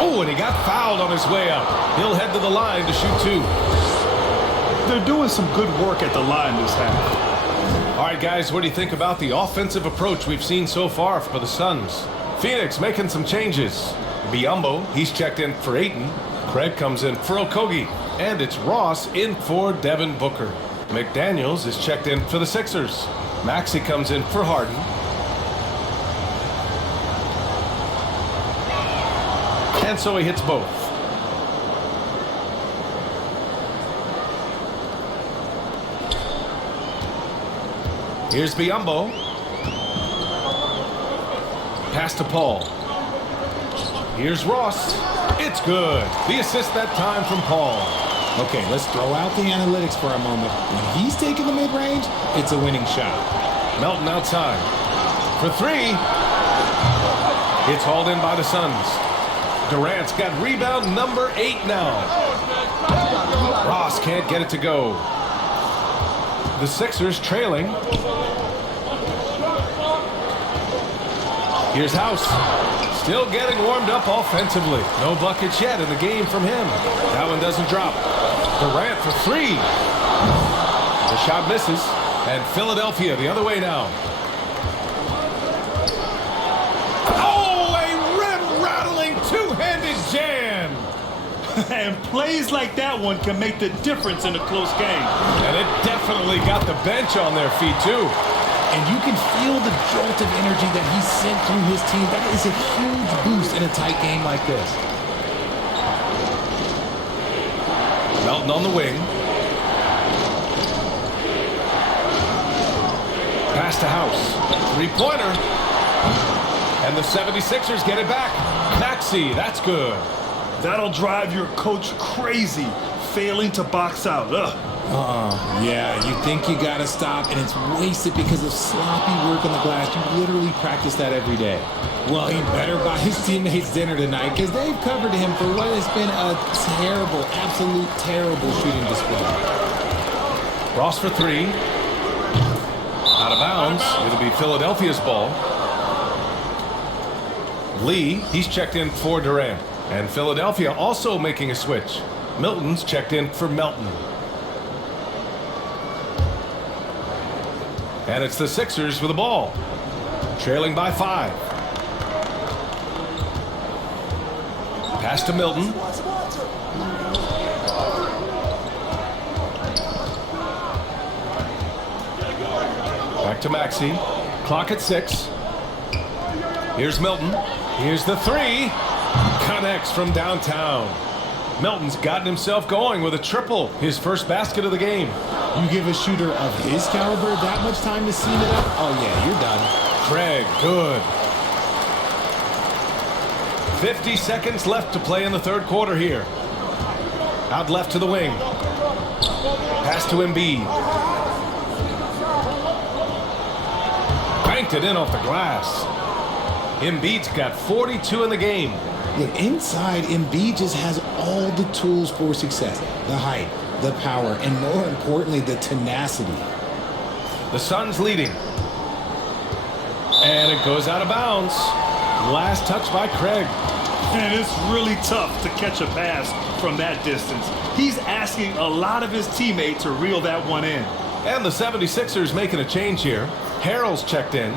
Oh, and he got fouled on his way up. He'll head to the line to shoot 2. They're doing some good work at the line this half. All right, guys, what do you think about the offensive approach we've seen so far for the Suns? Phoenix making some changes. Biyombo, he's checked in for Ayton. Craig comes in for Okogie. And it's Ross in for Devin Booker. McDaniels is checked in for the Sixers. Maxey comes in for Harden. And so he hits both. Here's Biyombo. Pass to Paul. Here's Ross. It's good. The assist that time from Paul. Okay, let's throw out the analytics for a moment. When he's taking the mid-range, it's a winning shot. Melton outside. For 3. It's hauled in by the Suns. Durant's got rebound number 8 now. Ross can't get it to go. The Sixers trailing. Here's House. Still getting warmed up offensively. No buckets yet in the game from him. That one doesn't drop. Durant for 3. The shot misses. And Philadelphia the other way now. Oh, a rim-rattling two-handed jam. And plays like that one can make the difference in a close game. And it definitely got the bench on their feet, too. And you can feel the jolt of energy that he sent through his team. That is a huge boost in a tight game like this. Melton on the wing. Pass to House. Three-pointer. And the 76ers get it back. Maxey, that's good. That'll drive your coach crazy, failing to box out. Ugh. Yeah, you think you gotta stop, and it's wasted because of sloppy work on the glass. You literally practice that every day. Well, he better buy his teammates dinner tonight because they've covered him for what has been a terrible, absolute terrible shooting display. Ross for three. Out of bounds. It'll be Philadelphia's ball. Lee, he's checked in for Durant. And Philadelphia also making a switch. Milton's checked in for Melton. And it's the Sixers with the ball. Trailing by 5. Pass to Milton. Back to Maxey. Clock at 6. Here's Milton. Here's the three. Connects from downtown. Melton's gotten himself going with a triple. His first basket of the game. You give a shooter of his caliber that much time to seam it up? Oh, yeah, you're done. Craig, good. 50 seconds left to play in the third quarter here. Out left to the wing. Pass to Embiid. Banked it in off the glass. Embiid's got 42 in the game. Look, inside, Embiid just has all the tools for success. The height, the power, and more importantly, the tenacity. The Suns leading. And it goes out of bounds. Last touch by Craig. And it's really tough to catch a pass from that distance. He's asking a lot of his teammates to reel that one in. And the 76ers making a change here. Harrell's checked in.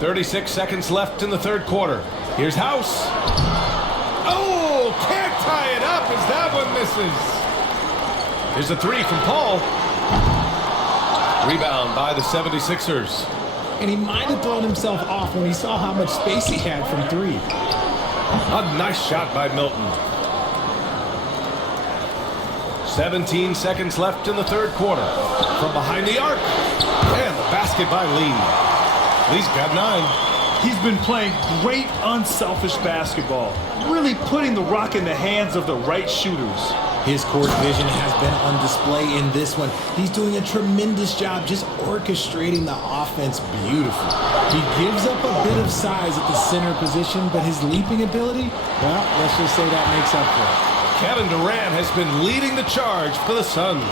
.36 seconds left in the third quarter. Here's House. Oh, can't tie it up as that one misses. Here's a three from Paul. Rebound by the 76ers. And he might have thrown himself off when he saw how much space he had from three. A nice shot by Milton. 17 seconds left in the third quarter. From behind the arc. And the basket by Lee. Lee's got 9. He's been playing great unselfish basketball, really putting the rock in the hands of the right shooters. His court vision has been on display in this one. He's doing a tremendous job just orchestrating the offense beautifully. He gives up a bit of size at the center position, but his leaping ability, well, let's just say that makes up for it. Kevin Durant has been leading the charge for the Suns.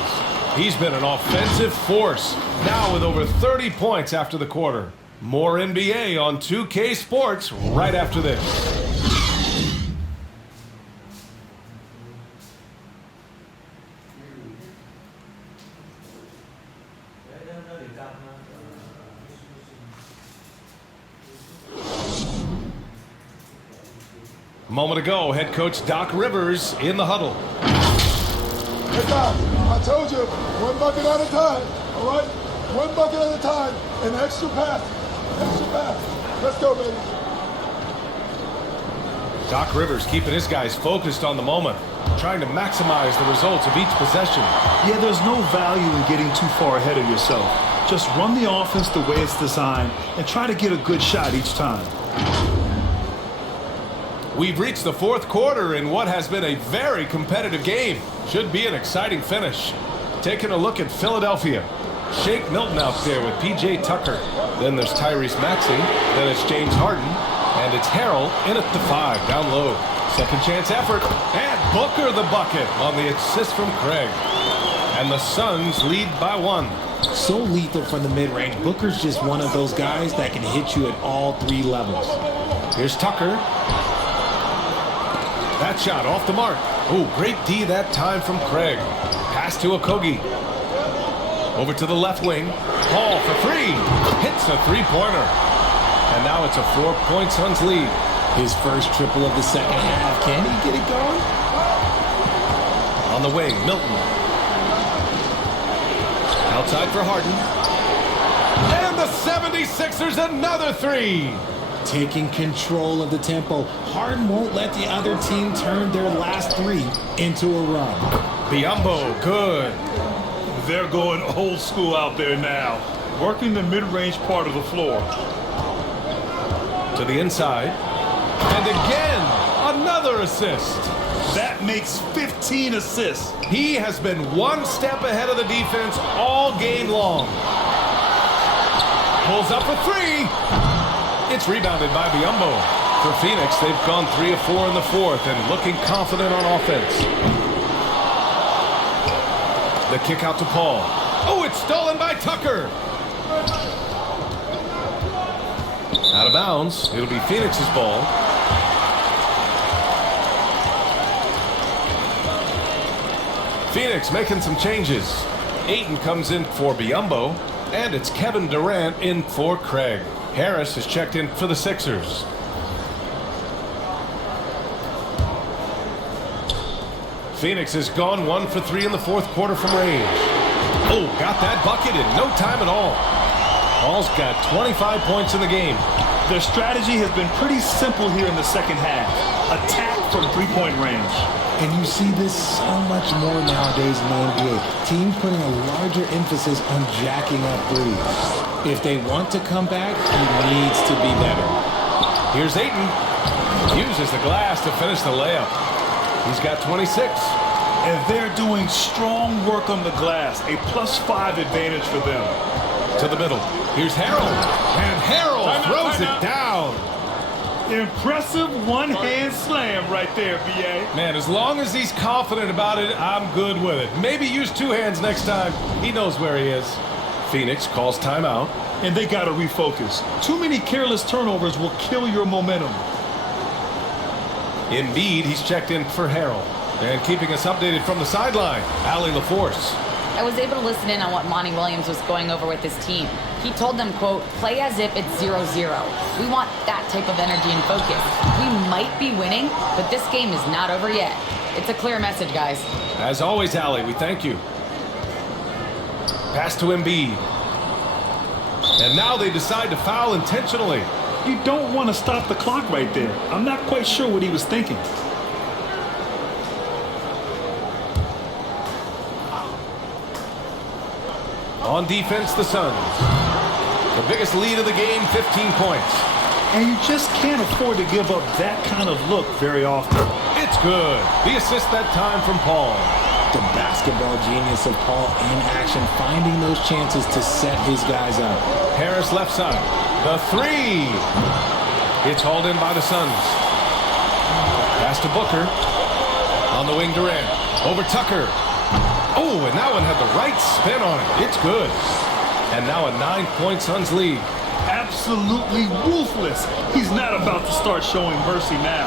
He's been an offensive force, now with over 30 points after the quarter. More NBA on 2K Sports right after this. A moment ago, head coach Doc Rivers in the huddle. Hey, Doc, I told you, one bucket at a time, all right? One bucket at a time, and extra pass. Extra pass. Let's go, baby. Doc Rivers keeping his guys focused on the moment, trying to maximize the results of each possession. Yeah, there's no value in getting too far ahead of yourself. Just run the offense the way it's designed and try to get a good shot each time. We've reached the fourth quarter in what has been a very competitive game. Should be an exciting finish. Taking a look at Philadelphia. Shake Milton out there with P.J. Tucker. Then there's Tyrese Maxey. Then it's James Harden. And it's Harrell in at the 5, down low. Second chance effort. And Booker the bucket on the assist from Craig. And the Suns lead by 1. So lethal from the mid-range. Booker's just one of those guys that can hit you at all 3 levels. Here's Tucker. That shot off the mark. Oh, great D that time from Craig. Pass to Okogie. Over to the left wing. Paul for three. Hits a three-pointer. And now it's a 4-point Suns lead. His first triple of the second half. Can he get it going? On the wing, Milton. Outside for Harden. And the 76ers another three. Taking control of the tempo. Harden won't let the other team turn their last three into a run. Biyombo, good. They're going old school out there now, working the mid-range part of the floor. To the inside. And again, another assist. That makes 15 assists. He has been one step ahead of the defense all game long. Pulls up for three. It's rebounded by Biyombo. For Phoenix, they've gone 3 of 4 in the fourth and looking confident on offense. The kick out to Paul. Oh, it's stolen by Tucker. Out of bounds. It'll be Phoenix's ball. Phoenix making some changes. Ayton comes in for Biyombo, and it's Kevin Durant in for Craig. Harris is checked in for the Sixers. Phoenix has gone 1 for 3 in the fourth quarter from range. Oh, got that bucket in no time at all. Paul's got 25 points in the game. Their strategy has been pretty simple here in the second half. Attack from three-point range. And you see this so much more nowadays in the NBA. Teams putting a larger emphasis on jacking up threes. If they want to come back, he needs to be better. Here's Ayton. Uses the glass to finish the layup. He's got 26. And they're doing strong work on the glass. A +5 advantage for them. To the middle. Here's Harrell. And Harrell throws it down. Impressive one-hand slam right there, B.A. Man, as long as he's confident about it, I'm good with it. Maybe use 2 hands next time. He knows where he is. Phoenix calls timeout. And they got to refocus. Too many careless turnovers will kill your momentum. Embiid, he's checked in for Harrell. And keeping us updated from the sideline, Allie LaForce. I was able to listen in on what Monty Williams was going over with his team. He told them, quote, play as if it's 0-0. We want that type of energy and focus. We might be winning, but this game is not over yet. It's a clear message, guys. As always, Allie, we thank you. Pass to Embiid. And now they decide to foul intentionally. You don't want to stop the clock right there. I'm not quite sure what he was thinking. On defense, the Suns. The biggest lead of the game, 15 points. And you just can't afford to give up that kind of look very often. It's good. The assist that time from Paul. The basketball genius of Paul in action, finding those chances to set his guys up. Harris left side. The three. It's hauled in by the Suns. Pass to Booker. On the wing, Durant. Over Tucker. Oh, and that one had the right spin on it. It's good. And now a 9-point Suns lead. Absolutely ruthless. He's not about to start showing mercy now.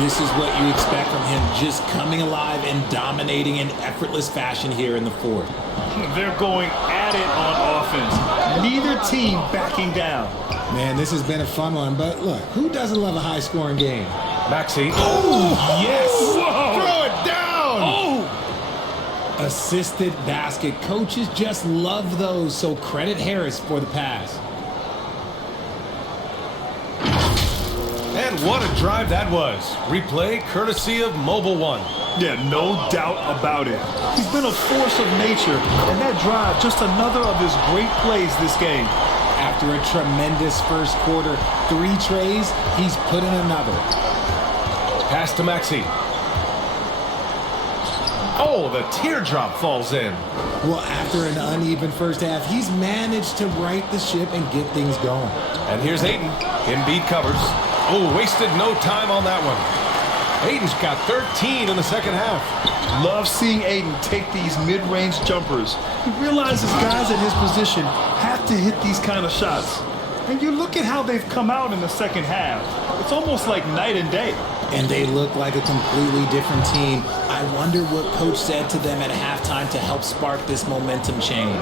This is what you expect from him, just coming alive and dominating in effortless fashion here in the fourth. They're going at it on offense. Neither team backing down. Man, this has been a fun one, but look, who doesn't love a high-scoring game? Maxey. Oh, yes! Whoa. Throw it down! Oh! Assisted basket. Coaches just love those, so credit Harris for the pass. And what a drive that was. Replay courtesy of Mobile One. Yeah, no doubt about it. He's been a force of nature, and that drive, just another of his great plays this game. After a tremendous first quarter, 3 trays, he's put in another. Pass to Maxey. Oh, the teardrop falls in. Well, after an uneven first half, he's managed to right the ship and get things going. And here's Ayton. Embiid covers. Oh, wasted no time on that one. Ayton's got 13 in the second half. Love seeing Ayton take these mid-range jumpers. He realizes guys in his position have to hit these kind of shots. And you look at how they've come out in the second half. It's almost like night and day. And they look like a completely different team. I wonder what coach said to them at halftime to help spark this momentum change.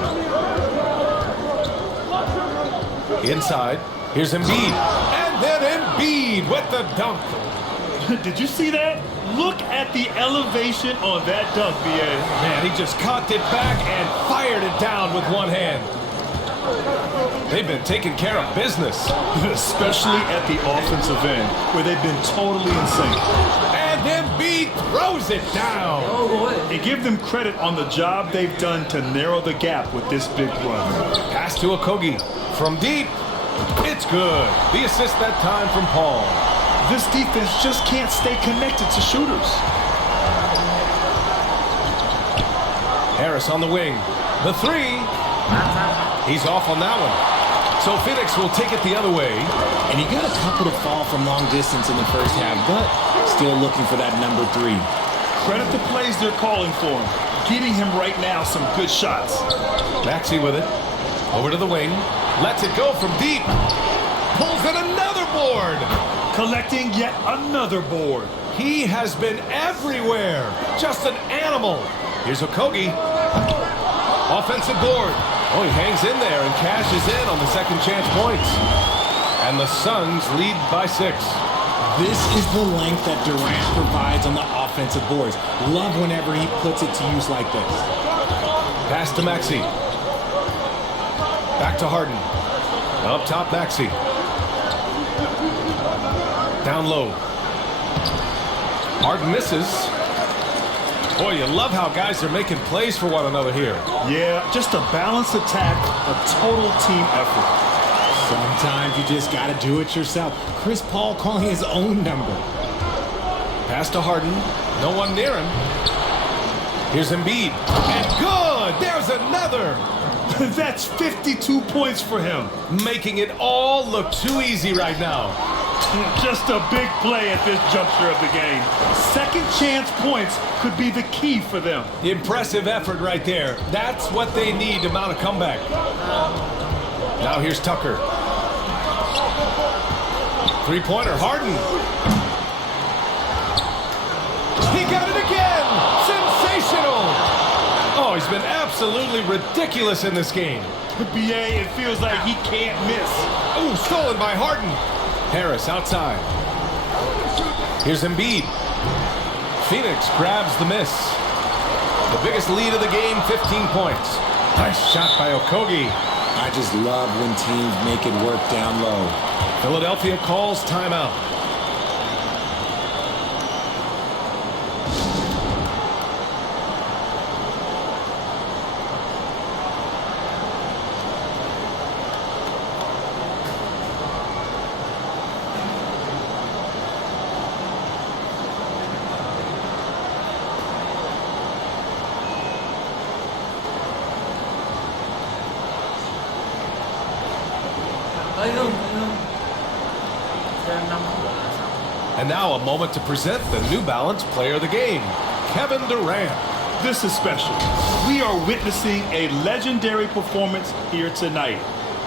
Inside, here's Embiid. And then Embiid with the dunk. Did you see that? Look at the elevation on that dunk, B.A. Man, he just cocked it back and fired it down with one hand. They've been taking care of business. Especially at the offensive end, where they've been totally in sync. And Embiid throws it down. And give them credit on the job they've done to narrow the gap with this big run. Pass to Okogie. From deep, it's good. The assist that time from Paul. This defense just can't stay connected to shooters. Harris on the wing. The three. He's off on that one. So Phoenix will take it the other way. And he got a couple to fall from long distance in the first half, but still looking for that number 3. Credit the plays they're calling for him. Getting him right now some good shots. Maxey with it. Over to the wing. Lets it go from deep. Pulls in another board. Collecting yet another board. He has been everywhere. Just an animal. Here's Okogie. Offensive board. Oh, he hangs in there and cashes in on the second chance points. And the Suns lead by 6. This is the length that Durant provides on the offensive boards. Love whenever he puts it to use like this. Pass to Maxey. Back to Harden. Up top, Maxey. Down low. Harden misses. Boy, you love how guys are making plays for one another here. Yeah, just a balanced attack, a total team effort. Sometimes you just got to do it yourself. Chris Paul calling his own number. Pass to Harden. No one near him. Here's Embiid. And good! There's another! That's 52 points for him. Making it all look too easy right now. Just a big play at this juncture of the game. Second chance points could be the key for them. Impressive effort right there. That's what they need to mount a comeback. Now here's Tucker. Three-pointer, Harden. He got it again! Sensational! Oh, he's been absolutely ridiculous in this game. BA, it feels like he can't miss. Oh, stolen by Harden. Harris outside. Here's Embiid. Phoenix grabs the miss. The biggest lead of the game, 15 points. Nice shot by Okogie. I just love when teams make it work down low. Philadelphia calls timeout. And now a moment to present the New Balance Player of the Game, Kevin Durant. This is special. We are witnessing a legendary performance here tonight.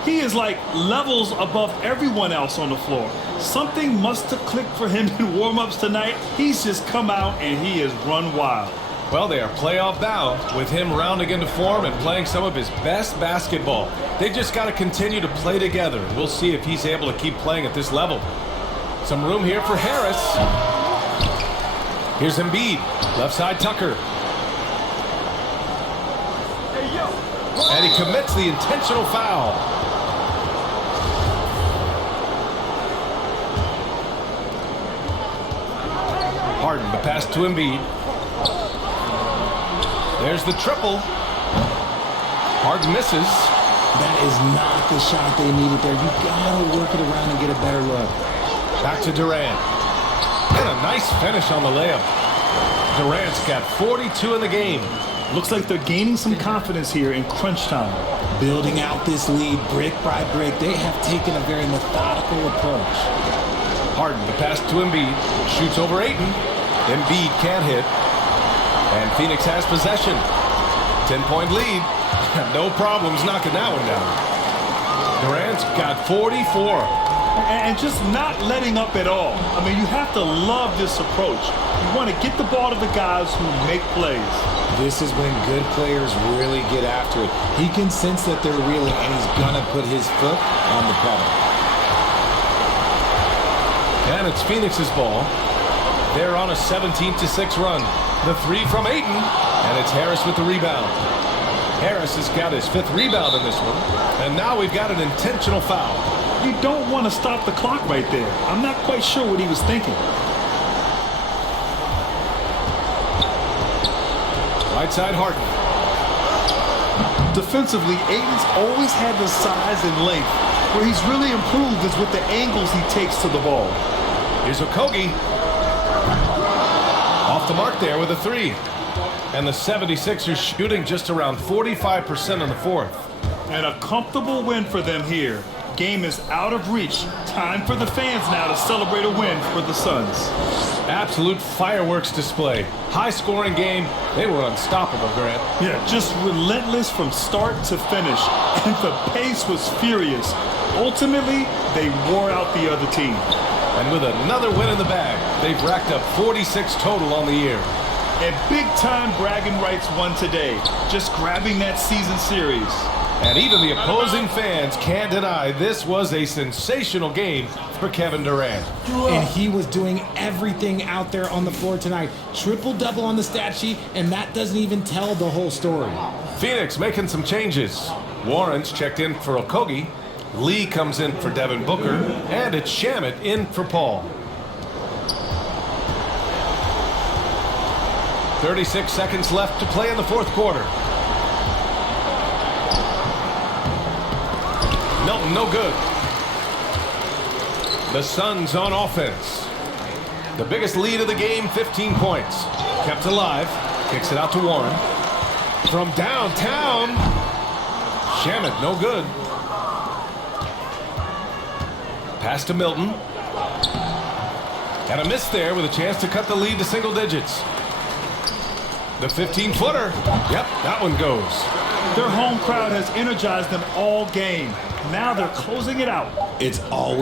He is like levels above everyone else on the floor. Something must have clicked for him in warm-ups tonight. He's just come out and he has run wild. Well, they are playoff bound with him rounding into form and playing some of his best basketball. They just got to continue to play together. We'll see if he's able to keep playing at this level. Some room here for Harris. Here's Embiid. Left side, Tucker. And he commits the intentional foul. Harden, the pass to Embiid. There's the triple. Harden misses. That is not the shot they needed there. You gotta work it around and get a better look. Back to Durant. And a nice finish on the layup. Durant's got 42 in the game. Looks like they're gaining some confidence here in crunch time. Building out this lead brick by brick. They have taken a very methodical approach. Harden, the pass to Embiid. Shoots over Ayton. Embiid can't hit. And Phoenix has possession. 10-point lead. No problems knocking that one down. Durant's got 44. And just not letting up at all. I mean, you have to love this approach. You want to get the ball to the guys who make plays. This is when good players really get after it. He can sense that they're reeling, and he's going to put his foot on the pedal. And it's Phoenix's ball. They're on a 17-6 run. The three from Ayton, and it's Harris with the rebound. Harris has got his 5th rebound in this one, and now we've got an intentional foul. You don't want to stop the clock right there. I'm not quite sure what he was thinking. Right side, Harden. Defensively, Ayton's always had the size and length. Where he's really improved is with the angles he takes to the ball. Here's Okogie. Off the mark there with a 3. And the 76ers shooting just around 45% in the 4th. And a comfortable win for them here. Game is out of reach. Time for the fans now to celebrate a win for the Suns. Absolute fireworks display. High-scoring game. They were unstoppable, Grant. Yeah, just relentless from start to finish. And the pace was furious. Ultimately, they wore out the other team. And with another win in the bag, they've racked up 46 total on the year. And big-time bragging rights won today. Just grabbing that season series. And even the opposing fans can't deny this was a sensational game for Kevin Durant. And he was doing everything out there on the floor tonight. Triple-double on the stat sheet, and that doesn't even tell the whole story. Phoenix making some changes. Warren's checked in for Okogie. Lee comes in for Devin Booker. And it's Shamet in for Paul. 36 seconds left to play in the 4th quarter. Milton, no good. The Suns on offense. The biggest lead of the game, 15 points. Kept alive. Kicks it out to Warren. From downtown. Shamet, no good. Pass to Milton. And a miss there with a chance to cut the lead to single digits. The 15-footer. Yep, that one goes. Their home crowd has energized them all game. Now they're closing it out. It's always